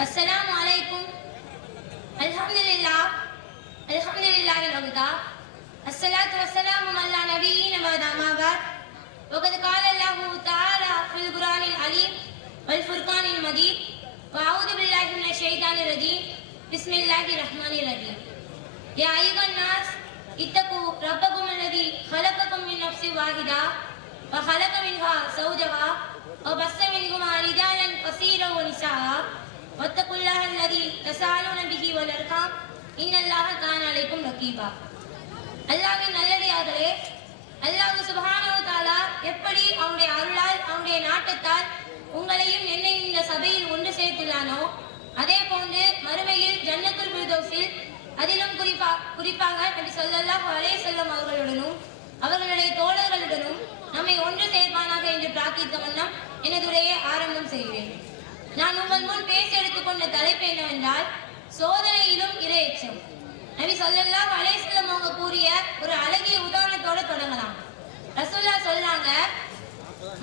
السلام عليكم. الحمد لله. الحمد لله الوحدة الصلاة والسلام على نبينا بعد ما بعد. وقد قال الله تعالى في القرآن العليم والفرقان المجيد وأعوذ بالله من الشيطان الرجيم. بسم الله الرحمن الرحيم. يا أيها الناس اتقوا ربكم الذي خلقكم من نفس واحدة وخلق منها زوجها وبث منهما رجالا كثيرا ونساء. واتقوا الله الذي تساءلون به والأرحام إن الله كان عليكم رقيبا அல்லாஹ்வின் நல்லடியார்களே அல்லாஹ் சுப்ஹானஹு தஆலா எப்படி அவனுடைய அருளால் அவனுடைய நாட்டத்தால் உங்களையும் என்னையும் இந்த சபையில் ஒன்று சேர்த்துள்ளானோ அதே போன்று மறுமையில் ஜன்னத்துல் ஃபிர்தௌஸில் அதிலும் குறிப்பா குறிப்பாக நபி ஸல்லல்லாஹு அலைஹி வஸல்லம் அவர்களுடனும் அவர்களுடைய தோழர்களுடனும் நம்மை ஒன்று சேர்ப்பானாக என்று பிரார்த்தித்த வண்ணம் எனது உரையை ஆரம்பம் செய்கிறேன் நான் உங்கள் முன் பேச எடுத்துக்கொண்ட தலைப்பு என்னவென்றால் சோதனையிலும் இரையச்சம் நபி சொல்லலாம் அலேஸ்லம் அவங்க கூறிய ஒரு அழகிய உதாரணத்தோட தொடங்கலாம். ரசோல்லா சொல்றாங்க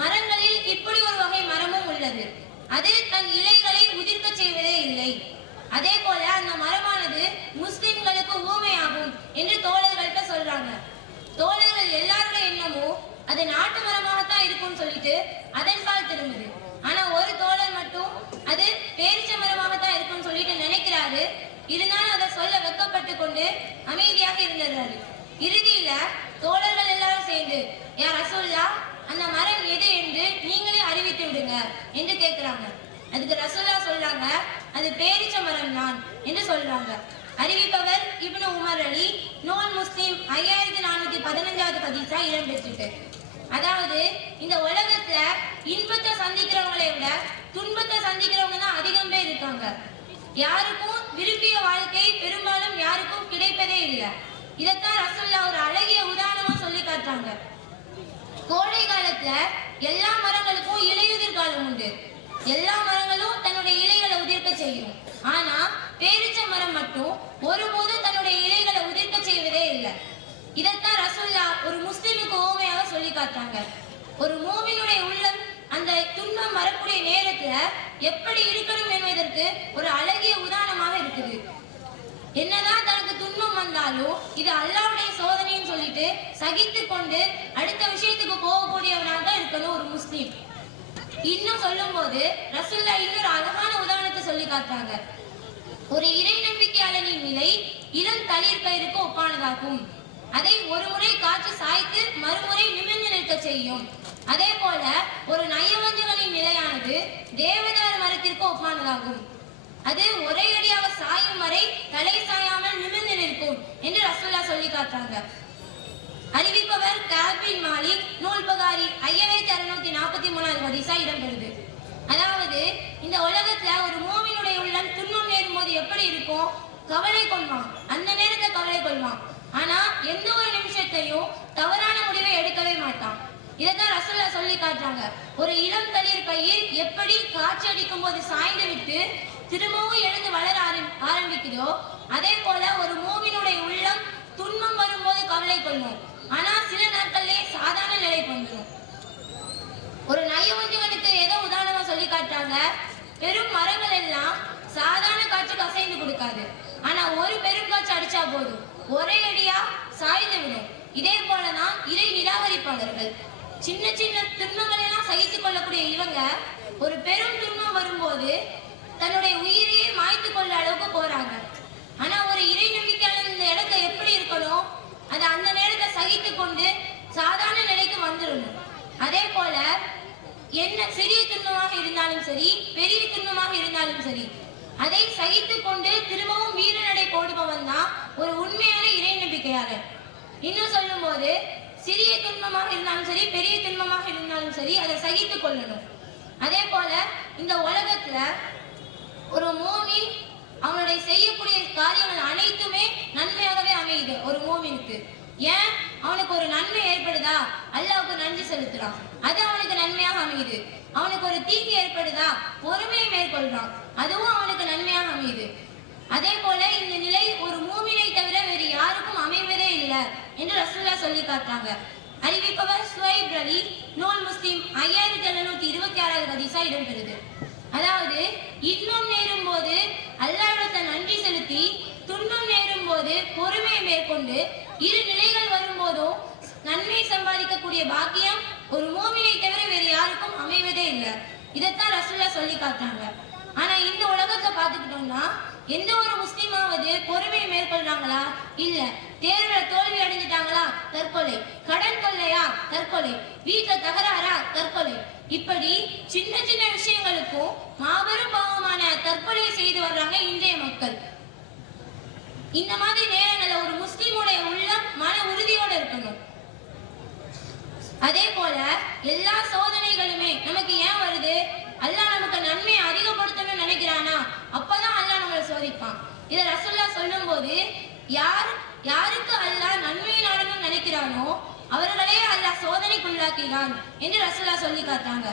மரங்களில் இப்படி ஒரு வகை மரமும் உள்ளது. அது தன் இலைகளை உதிர்க்க செய்வதே இல்லை. அதே போல அந்த மரமானது முஸ்லிம்களுக்கு ஊமையாகும் என்று தோழர்கள்ட்ட சொல்றாங்க. தோழர்கள் எல்லாருடைய எண்ணமோ அது நாட்டு மரமாகத்தான் இருக்கும்னு சொல்லிட்டு அதன் பால் திரும்புது. ஆனா ஒரு தோழர் மட்டும் அது பேரிச்ச மரமாகத்தான் இருக்கும்னு சொல்லிட்டு நினைக்கிறாரு. இருந்தாலும் அதை சொல்ல வெக்கப்பட்டு கொண்டு அமைதியாக இருந்துடுறாரு. இறுதியில தோழர்கள் எல்லாரும் சேர்ந்து யார் ரசோல்லா அந்த மரம் எது என்று நீங்களே அறிவித்து விடுங்க என்று கேட்கிறாங்க அதுக்கு ரசோல்லா சொல்றாங்க அது பேரிச்ச மரம் தான் என்று சொல்றாங்க. அறிவிப்பவர் இப்னு உமர் அலி. நூல் முஸ்லீம் ஐயாயிரத்தி நானூத்தி பதினஞ்சாவது பதிசா இடம்பெற்றிருக்கு. அதாவது இந்த உலகத்துல இன்பத்தை சந்திக்கிறவங்களை விட துன்பத்தை சந்திக்கிறவங்க தான் அதிகம் பேர் இருக்காங்க. யாருக்கும் விரும்பிய வாழ்க்கை பெரும்பாலும் யாருக்கும் கிடைப்பதே இல்லை. இதைத்தான் ரசூல்லா ஒரு அழகிய உதாரணமா சொல்லி காட்டுறாங்க. கோடை காலத்துல எல்லா மரங்களுக்கும் இலையுதிர் காலம் உண்டு. எல்லா மரங்களும் தன்னுடைய இலைகளை உதிர்க்க செய்யும். ஆனா பேரிச்ச மரம் மட்டும் ஒருபோதும் தன்னுடைய இலைகளை உதிர்க்க செய்வதே இல்லை. இதைத்தான் ரசூல்லா ஒரு முஸ்லிமுக்கு ஓமையாக சொல்லி காட்டாங்க. ஒரு மூவினுடைய உள்ளம் அந்த துன்பம் வரக்கூடிய நேரத்துல எப்படி இருக்கணும் என்பதற்கு ஒரு அழகிய உதாரணமாக இருக்குது. என்னதான் தனக்கு துன்பம் வந்தாலும் இது அல்லாவுடைய சோதனைன்னு சொல்லிட்டு சகித்து கொண்டு அடுத்த விஷயத்துக்கு போகக்கூடியவனாக தான் இருக்கணும் ஒரு முஸ்லீம். இன்னும் சொல்லும் போது ரசுல்லா இன்னொரு அழகான உதாரணத்தை சொல்லி காட்டுறாங்க. ஒரு இறை நம்பிக்கையாளனின் நிலை இளம் தளிர் பயிருக்கு ஒப்பானதாகும். அதை ஒரு முறை காற்று சாய்த்து மறுமுறை நிமிர்ந்து நிற்க செய்யும். அதே போல ஒரு நயவஞ்சகனின் நிலையானது தேவதார மரத்திற்கு ஒப்பானதாகும். அது ஒரே அடியாக சாயும் வரை தலை சாயாமல் நிமிர்ந்து நிற்கும் என்று ரசோல்லா சொல்லி காட்டுறாங்க. அறிவிப்பவர் காபின் மாலிக் நூல்பகாரி ஐயாயிரத்தி அறுநூத்தி நாற்பத்தி மூணாவது வரிசா இடம்பெறுது. அதாவது இந்த உலகத்துல ஒரு மூவினுடைய உள்ளம் துன்பம் நேரும் போது இருக்கும் கவலை கொள்வான். அந்த நேரத்தை கவலை கொள்வான். ஆனா எந்த ஒரு நிமிஷத்தையும் தவறான முடிவை எடுக்கவே மாட்டான். இதைத்தான் ரசூல்லா சொல்லி காட்டுறாங்க. ஒரு இளம் தளிர் பயிர் எப்படி காட்சி அடிக்கும் போது சாய்ந்து விட்டு திரும்பவும் எழுந்து வளர ஆரம்- ஆரம்பிக்குதோ அதே போல ஒரு மூவினுடைய உள்ளம் துன்பம் வரும்போது கவலை கொள்ளும். ஆனா சில நாட்கள்லயே சாதாரண நிலை வந்துடும் ஒரு நயவஞ்சகனுக்கு எதை உதாரணமா சொல்லி காட்டுறாங்க. பெரும் மரங்கள் எல்லாம் சாதாரண காற்றுக்கு அசைந்து கொடுக்காது. ஆனா ஒரு பெரும் காற்று அடிச்சா போதும். ஒரே அடியா சாய்ந்து விடும். இதே போலதான் இறை நிராகரிப்பாளர்கள். சின்ன சின்ன துன்பங்களை எல்லாம் சகித்துக் கொள்ளக்கூடிய இவங்க ஒரு பெரும் துன்பம் வரும்போது தன்னுடைய உயிரையே மாய்த்து கொள்ள அளவுக்கு போறாங்க. ஆனா ஒரு இறை நம்பிக்கையாளர் இந்த இடத்த எப்படி இருக்கணும்? அது அந்த நேரத்தை சகித்து கொண்டு சாதாரண நிலைக்கு வந்துடணும். அதே போல என்ன சிறிய துன்பமாக இருந்தாலும் சரி பெரிய துன்பமாக இருந்தாலும் சரி அதை சகித்து கொண்டு திரும்பவும் வீரநடை போடுபவன் தான் ஒரு உண்மையான இறை நம்பிக்கையாளர். இன்னும் சொல்லும்போது சிறிய துன்பமாக இருந்தாலும் சரி பெரிய துன்பமாக இருந்தாலும் சரி அதை சகித்து கொள்ளணும். அதே போல இந்த உலகத்துல ஒரு மூமின் அவனுடைய செய்யக்கூடிய காரியங்கள் அனைத்துமே நன்மையாகவே அமையுது ஒரு மூமினுக்கு. ஏன்? அவனுக்கு ஒரு நன்மை ஏற்படுதா? அல்லாவுக்கு நன்றி செலுத்துறான். அது அவனுக்கு நன்மையாக அமையுது. அவனுக்கு ஒரு தீங்கு ஏற்படுதா? பொறுமையை மேற்கொள்றான். அதுவும் அவனுக்கு நன்மையாக அமையுது. அதே போல இந்த நிலை ஒரு மூவினை தவிர வேறு யாருக்கும் அமைவதே இல்லை என்று ரசுல்லா சொல்லி காட்டாங்க அறிவிப்பவர் சுவைப் ரவி நூல் முஸ்லீம் ஐயாயிரத்தி எழுநூத்தி இருபத்தி ஆறாவது பதிசா இடம்பெறுது. அதாவது இன்னும் நேரும் போது அல்லாவிடத்தை நன்றி செலுத்தி துன்பம் நேரும் பொறுமையை மேற்கொண்டு இரு நிலைகள் வரும்போதும் நன்மை சம்பாதிக்கக்கூடிய பாக்கியம் ஒரு மூமினை தவிர வேறு யாருக்கும் அமைவதே இல்லை. இதைத்தான் ரசூல்லா சொல்லி காட்டாங்க ஆனா இந்த உலகத்தை பார்த்துக்கிட்டோம்னா எந்த ஒரு முஸ்லீமாவது பொறுமையை மேற்கொள்றாங்களா? இல்ல தேர்வுல தோல்வி அடைஞ்சிட்டாங்களா? தற்கொலை. கடன் கொள்ளையா தற்கொலை. வீட்டுல தகராறா? தற்கொலை. இப்படி சின்ன சின்ன விஷயங்களுக்கும் மாபெரும் பாவமான தற்கொலையை செய்து வர்றாங்க இன்றைய மக்கள். இந்த மாதிரி நேரங்கள்ல ஒரு முஸ்லீமுடைய உள்ளம் மன உறுதியோட இருக்கணும். அதே போல எல்லா சோதனைகளுமே நமக்கு ஏன் வருது? அல்லாஹ் நமக்கு நன்மையை அதிகப்படுத்தணும்னு நினைக்கிறானா? அப்பதான் அல்லாஹ் நம்மளை சோதிப்பான். இதை ரசுல்லா சொல்லும் போது யார் யாருக்கு அல்லாஹ் நன்மையை நாடணும்னு நினைக்கிறானோ அவர்களே அல்லாஹ் சோதனைக்குள்ளாக்கிறான் என்று ரசுல்லா சொல்லி காட்டாங்க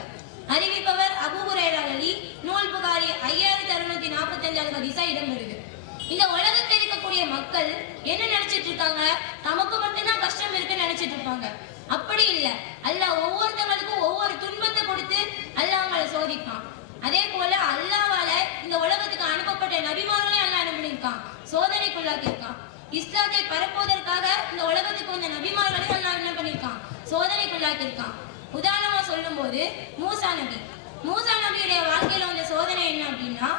அறிவிப்பவர் அபு ஹுரைரா அலி நூல் புகாரி ஐயாயிரத்தி அறுநூத்தி நாற்பத்தி அஞ்சாவது ஹதீஸா இடம்பெறுது. இந்த உலகத்தில் இருக்கக்கூடிய மக்கள் என்ன நினைச்சிட்டு இருக்காங்க? நமக்கு மட்டும்தான் கஷ்டம் இருக்குன்னு நினைச்சிட்டு இருப்பாங்க. அப்படி இல்ல. அல்லாஹ் ஒவ்வொருத்தவங்களுக்கும் ஒவ்வொரு துன்பத்தை கொடுத்து அல்ல அவங்களை சோதிப்பான். அதே போல அல்லாவால இந்த உலகத்துக்கு அனுப்பப்பட்ட நபிமார்களே அல்ல என்ன பண்ணியிருக்கான்? சோதனைக்குள்ளாக்கி இருக்கான். இஸ்லாத்தை பரப்புவதற்காக இந்த உலகத்துக்கு வந்த நபிமார்களே அல்ல என்ன பண்ணியிருக்கான்? சோதனைக்குள்ளாக்கி இருக்கான். உதாரணமா சொல்லும்போது மூசா நபி. மூசா நபியுடைய வாழ்க்கையில வந்த சோதனை என்ன அப்படின்னா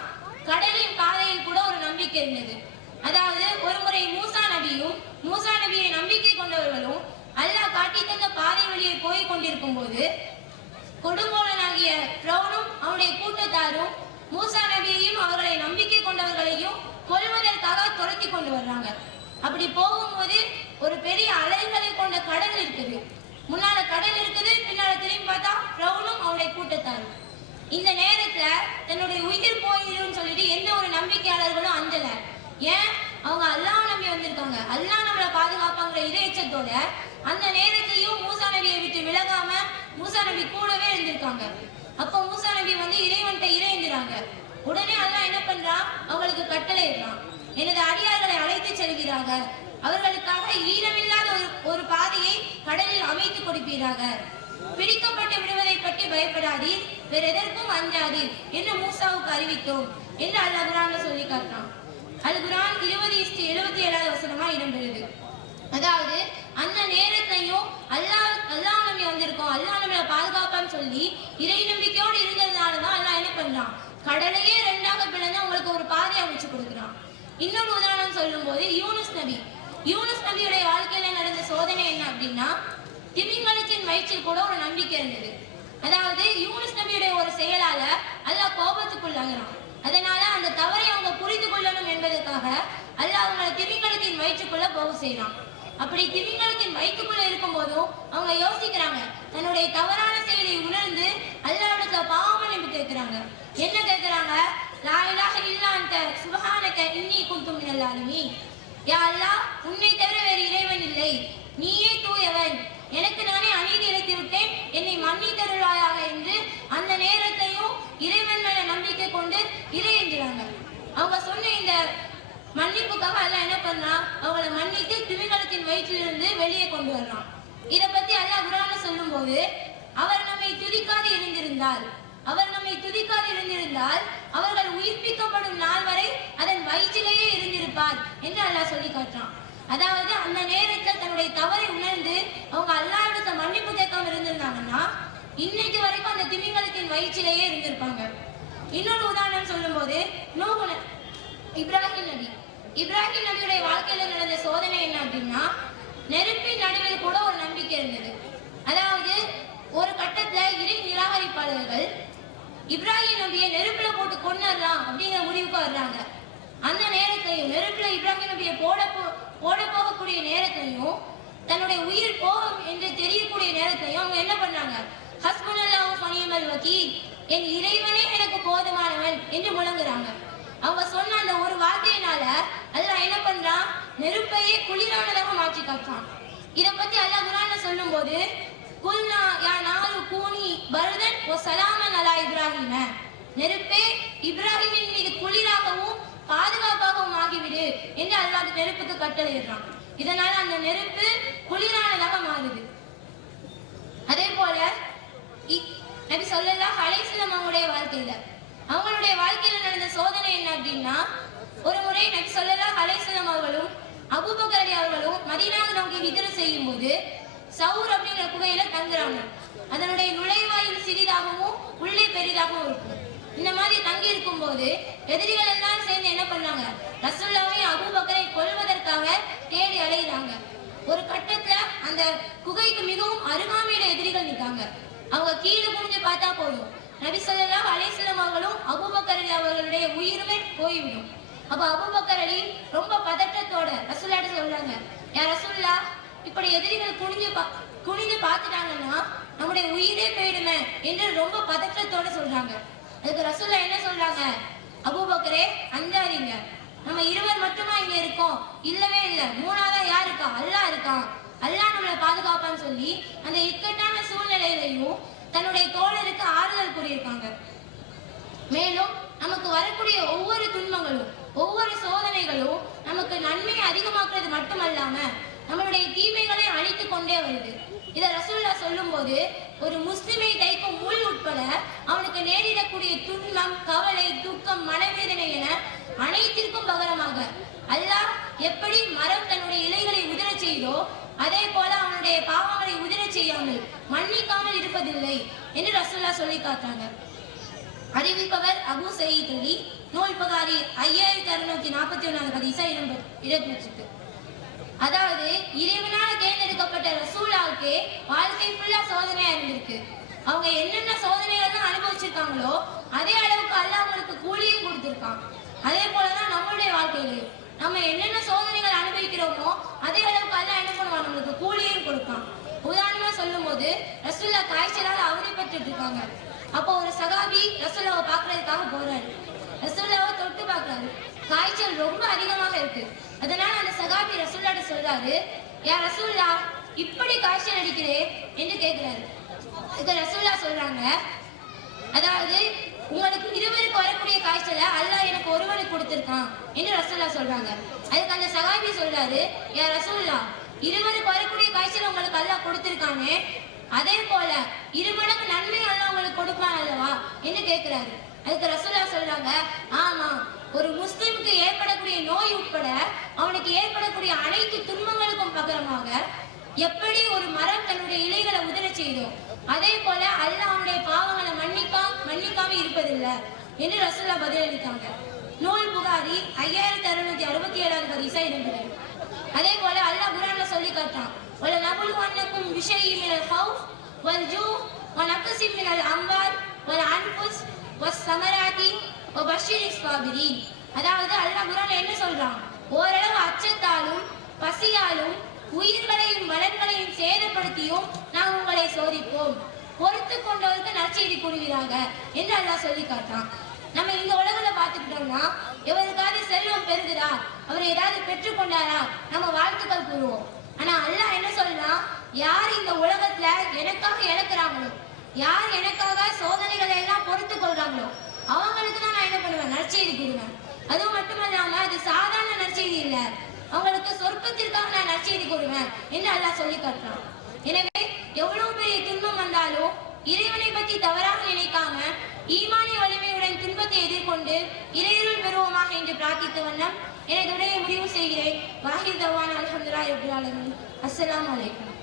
கடலின் பாதையில் கூட ஒரு நம்பிக்கை இருந்தது. அதாவது ஒரு முறை மூசா நபியும் மூசா நபியை நம்பிக்கை கொண்டவர்களும் அல்லாஹ் காட்டி தந்த பாதை வழியை போய் கொண்டிருக்கும் போது கொடுங்கோலனாகிய பிரௌனும் அவனுடைய கூட்டத்தாரும் மூசா நபியையும் அவர்களை நம்பிக்கை கொண்டவர்களையும் கொள்வதற்காக துரத்தி கொண்டு வர்றாங்க. அப்படி போகும்போது ஒரு பெரிய அலைகளை கொண்ட கடல் இருக்குது. முன்னால கடல் இருக்குது பின்னால திரும்பி பார்த்தா பிரௌனும் அவனுடைய கூட்டத்தாரும். இந்த நேரத்துல தன்னுடைய உயிர் போயிடும் சொல்லிட்டு எந்த ஒரு நம்பிக்கையாளர்களும் அஞ்சல. ஏன்? அவங்க அல்லாஹ் நம்பி வந்திருக்காங்க. அல்லாஹ் நம்மளை பாதுகாப்பாங்கிற இறைச்சத்தோட அந்த நேரத்திலையும் மூசா நபியை விட்டு விலகாம மூசா நபி கூடவே இருந்திருக்காங்க. அப்போ மூசா நபி வந்து இறைவன்கிட்ட இறைந்துறாங்க. உடனே அல்லாஹ் என்ன பண்றான் அவங்களுக்கு கட்டளை இடுறான் எனது அடியார்களை அழைத்து செல்கிறாங்க. அவர்களுக்காக ஈரமில்லாத ஒரு ஒரு பாதையை கடலில் அமைத்து கொடுப்பீராக. பிடிக்கப்பட்டு விடுவதை பற்றி பயப்படாதீர். வேற எதற்கும் அஞ்சாதீர் என்று மூசாவுக்கு அறிவித்தோம் என்று அல் குரான்ல சொல்லி காட்டினான். அல் குரான் இருபது இஸ்டி எழுபத்தி ஏழாவது வசனமா இடம்பெறுது. அதாவது அந்த நேரத்தையும் அல்லாஹ் அல்லாஹ் நம்பி வந்திருக்கோம் அல்லாஹ் நம்மளை பாதுகாப்பான்னு சொல்லி இறை நம்பிக்கையோடு இருந்ததுனால தான் அல்லாஹ் என்ன பண்றான் கடலையே ரெண்டாக பிளந்து உங்களுக்கு ஒரு பாதை அமைச்சு கொடுக்குறான். இன்னொரு உதாரணம் சொல்லும் யூனுஸ் நபி யூனுஸ் நபியுடைய வாழ்க்கையில நடந்த சோதனை என்ன அப்படின்னா பேச்சில் கூட ஒரு நம்பிக்கை இருந்தது. அதாவது யூனிஸ் நபியுடைய ஒரு செயலால அல்லாஹ் கோபத்துக்குள்ளாகிறான் அதனால அந்த தவறை அவங்க புரிந்து கொள்ளணும் என்பதற்காக அல்லாஹ் அவங்களை திமிங்கலத்தின் வயிற்றுக்குள்ள போக செய்யறான். அப்படி திமிங்கலத்தின் வயிற்றுக்குள்ள இருக்கும் போதும் அவங்க யோசிக்கிறாங்க தன்னுடைய தவறான செயலை உணர்ந்து அல்லாஹ்விடத்துல பாவ மன்னிப்பு கேட்கிறாங்க. என்ன கேட்கிறாங்க? லா இலாஹ இல்லா அன்த சுபஹானக இன்னி குன்து மினல் யா அல்லா உன்னை தவிர வேறு இறைவன் இல்லை. நீயே தூயவன் எனக்கு நானே அநீதி இழைத்து விட்டேன் என்னை மன்னித்தருளாயாக என்று அந்த நேரத்தையும் இறைவன் மேல நம்பிக்கை கொண்டு இறையென்றாங்க அவங்க சொன்ன இந்த மன்னிப்புக்காக அல்லாஹ் என்ன பண்ணான்? அவங்கள மன்னித்து திமிங்கலத்தின் வயிற்றிலிருந்து வெளியே கொண்டு வர்றான். இதை பத்தி அல்லாஹ் சொல்லும் சொல்லும்போது அவர் நம்மை துதிக்காது இருந்திருந்தால் அவர் நம்மை துதிக்காது இருந்திருந்தால் அவர்கள் உயிர்ப்பிக்கப்படும் நாள் வரை அதன் வயிற்றிலேயே இருந்திருப்பார் என்று அல்லாஹ் சொல்லி காட்டுறான். அதாவது அந்த நேரத்தில் தன்னுடைய தவறை உணர்ந்து அவங்க அல்லாவிடத்தை மன்னிப்பு கேட்காம இருந்திருந்தாங்கன்னா இன்னைக்கு வரைக்கும் அந்த திமிங்கலத்தின் வயிற்றிலேயே இருந்திருப்பாங்க. இன்னொரு உதாரணம் சொல்லும்போது நூஹ் இப்ராஹிம் நபி. இப்ராஹிம் நபியுடைய வாழ்க்கையில நடந்த சோதனை என்ன அப்படின்னா நெருப்பின் நடுவில் கூட ஒரு நம்பிக்கை இருந்தது. அதாவது ஒரு கட்டத்துல இறை நிராகரிப்பாளர்கள் இப்ராஹிம் நபியை நெருப்புல போட்டு கொண்டுடலாம் அப்படிங்கிற முடிவுக்கு வர்றாங்க. அந்த நேரத்தையும் நெருப்புல இப்ராஹிம் நபியை போட போ- போட போகக்கூடிய நேரத்தையும் தன்னுடைய உயிர் போகும் என்று தெரியக்கூடிய நேரத்தையும் அவங்க என்ன பண்ணாங்க ஹஸ்புனல்லாஹு ஃபனியமல் வக்கீல் என் இறைவனே எனக்கு போதுமானவன் என்று முழங்குறாங்க. அவங்க சொன்ன அந்த ஒரு வார்த்தையினால அல்லாஹ் என்ன பண்றான்? நெருப்பையே குளிரானதாக மாற்றி காட்டான் இத பத்தி அல்லாஹ் சொல்லும் போது குல்னா யா நாலு கூனி பருதன் ஓ சலாமன் அலா இப்ராஹிம. நெருப்பே இப்ராஹிமின் மீது குளிராகவும் பாதுகாப்பாகவும் ஆகிவிடு என்று அல்லாஹ் நெருப்புக்கு கட்டளையிடுறான். இதனால அந்த நெருப்பு குளிரானதாக மாறுது. அதே போல இ- நபி சொல்லலாம் அலைசலம் அவங்களுடைய வாழ்க்கையில அவங்களுடைய வாழ்க்கையில நடந்த சோதனை அப்படின்னா ஒரு முறை நபி சொல்லலாம் அலைசலம் அவர்களும் அபூபக்கர் அவர்களும் மதினாவை நோக்கி ஹிஜ்ரத் செய்யும் போது சவுர் அப்படிங்கிற குகையில தங்குறாங்க. அதனுடைய நுழைவாயில் சிறிதாகவும் உள்ளே பெரிதாகவும் இருக்கும். இந்த மாதிரி தங்கி இருக்கும் போது எதிரிகள் எல்லாம் சேர்ந்து என்ன பண்ணாங்க? ரசுல்லாவையும் அபுபக்கரை கொல்வதற்காக தேடி அலையிறாங்க. ஒரு கட்டத்துல அந்த குகைக்கு மிகவும் அருகாமையில எதிரிகள் நிற்காங்க. அவங்க கீழே குனிஞ்சு பார்த்தா போதும். நபி சொல்லலாம் அலிஸ்லாம் அவர்களும் அபுபக்கர் அலி அவர்களுடைய உயிருமே போய்விடும். அப்ப அபுபக்கர் அலி ரொம்ப பதட்டத்தோட ரசூல்லாட்ட சொல்றாங்க யார் ரசூல்லா இப்படி எதிரிகள் குனிஞ்சு பா- குனிஞ்சு பார்த்துட்டாங்கன்னா நம்முடைய உயிரே போயிடுமே என்று ரொம்ப பதற்றத்தோட சொல்றாங்க. அதுக்கு ரசூல்லா என்ன சொல்றாங்க அபுபக்கரே அஞ்சாதீங்க. நம்ம இருவர் மட்டுமா இங்க இருக்கோம்? இல்லவே இல்லை. மூணாவதா யார் இருக்கா? அல்லாஹ் இருக்கான் அல்லாஹ் நம்மளை பாதுகாப்பான்னு சொல்லி அந்த இக்கட்டான சூழ்நிலையிலையும் தன்னுடைய தோழருக்கு ஆறுதல் கூறியிருக்காங்க. மேலும் நமக்கு வரக்கூடிய ஒவ்வொரு துன்பங்களும் ஒவ்வொரு சோதனைகளும் நமக்கு நன்மையை அதிகமாக்குறது மட்டுமல்லாம நம்மளுடைய தீமைகளை அழித்து கொண்டே வருது. இத ரசூல்லா சொல்லும்போது ஒரு முஸ்லிமை தைக்கும் முள் உட்பட அவனுக்கு நேரிடக்கூடிய துன்பம் கவலை துக்கம் மனவேதனை என அனைத்திற்கும் பகரமாக அல்லாஹ் எப்படி மரம் தன்னுடைய இலைகளை உதிர செய்தோ அதே போல அவனுடைய பாவங்களை உதிர செய்யாமல் மன்னிக்காமல் இருப்பதில்லை என்று ரசூல்லா சொல்லி காட்டாங்க அறிவிப்பவர் அபு சயீத் அலி. நூல் புகாரி ஐயாயிரத்தி அறுநூத்தி நாற்பத்தி ஒன்னாவது கதீசா இடம்பெ இடம்பெற்றிருக்கு. அதாவது இறைவனால் தேர்ந்தெடுக்கப்பட்ட ரசூலாவுக்கு வாழ்க்கை ஃபுல்லா சோதனையா இருந்திருக்கு. அவங்க என்னென்ன சோதனைகள் தான் அனுபவிச்சிருக்காங்களோ அதே அளவுக்கு அல்லாஹ் அவங்களுக்கு கூலியும் கொடுத்திருக்கான். அதே போலதான் நம்மளுடைய வாழ்க்கையிலையும். நம்ம என்னென்ன சோதனைகள் அனுபவிக்கிறோமோ அதே அளவுக்கு அல்லாஹ் என்ன பண்ணுவான்? நம்மளுக்கு கூலியும் கொடுப்பான். சொல்லும் போது ரசுல்லா காய்ச்சலால அவதிப்பட்டு இருக்காங்க அப்போ ஒரு சகாபி ரசுல்லாவை பார்க்கறதுக்காக போறாரு. ரசுல்லாவை தொட்டு பார்க்கறாரு. காய்ச்சல் ரொம்ப அதிகமாக இருக்கு. அதனால அந்த சகாபி ரசுல்லாட்ட சொல்றாரு ஏன் ரசுல்லா இப்படி காய்ச்சல் அடிக்கிறே என்று கேட்கிறாரு அதுக்கு ரசுல்லா சொல்றாங்க. அதாவது உங்களுக்கு இருவருக்கு வரக்கூடிய காய்ச்சலை அல்லாஹ் எனக்கு ஒருவனுக்கு கொடுத்துருக்கான் என்று ரசுல்லா சொல்றாங்க. அதுக்கு அந்த சகாபி சொல்றாரு ஏன் ரசுல்லா இருவருக்கு குறைக்கூடிய காய்ச்சல் உங்களுக்கு அல்லாஹ் கொடுத்திருக்கானே அதே போல இருமடங்கு நன்மை அல்லாஹ் உங்களுக்கு கொடுப்பான் அல்லவா? என்று கேட்கிறாரு அதுக்கு ரசூல்லா சொல்றாங்க ஆமா ஒரு முஸ்லிமுக்கு ஏற்படக்கூடிய நோய் உட்பட அவனுக்கு ஏற்படக்கூடிய அனைத்து துன்பங்களுக்கும் பகரமாக எப்படி ஒரு மரம் தன்னுடைய இலைகளை உதிர செய்தோ அதே போல அல்ல அவனுடைய பாவங்களை மன்னிக்கா மன்னிக்காம இருப்பதில்லை என்று ரசூல்லா பதிலளித்தாங்க. நூல் புகாரி ஐயாயிரத்தி அறுநூத்தி அறுபத்தி ஏழாவது பதிசா இடம்பெறும் அதே போல அல்லாஹ் குரான்ல சொல்லி காட்டான் வல நபுல் வண்ணக்கும் விஷயி மினல் ஹவுஃப் வல் ஜூ ونقص من الأموال والأنفس والثمرات وبشر الصابرين அதாவது அல்லாஹ் குரான்ல என்ன சொல்றான் ஓரளவு அச்சத்தாலும் பசியாலும் உயிர்களையும் வளங்களையும் சேதப்படுத்தியும் நாம் உங்களை சோதிப்போம் பொறுத்து கொண்டவருக்கு நற்செய்தி கூறுகிறாங்க என்று அல்லாஹ் சொல்லி காட்டான் நம்ம இந்த உலகத்துல பார்த்துக்கிட்டோம்னா எவருக்காவது செல்வம் பெறுகிறா அவர் ஏதாவது பெற்றுக்கொண்டாரா? நம்ம வாழ்த்துக்கள் கூறுவோம். ஆனா அல்லாஹ் என்ன சொல்லலாம் யார் இந்த உலகத்துல எனக்காக இழக்கிறாங்களோ யார் எனக்காக சோதனைகளை எல்லாம் பொறுத்து கொள்றாங்களோ அவங்களுக்கு தான் நான் என்ன பண்ணுவேன்? நற்செய்தி கூறுவேன். அதுவும் மட்டுமல்லாம அது சாதாரண நற்செய்தி இல்ல. அவங்களுக்கு சொர்க்கத்திற்காக நான் நற்செய்தி கூறுவேன் என்று அல்லாஹ் சொல்லி காட்டுறான். எனவே எவ்வளவு பெரிய துன்பம் வந்தாலும் இறைவனை பற்றி தவறாக நினைக்காம ஈமானிய வலிமையுடன் துன்பத்தை எதிர்கொண்டு இறையருள் பெறுவோமாக என்று பிரார்த்தித்த வண்ணம் எனது உரையை முடிவு செய்கிறேன். வாஹிர் தவான் அலமதுல்லா அஸ்லாம் வலைக்கம்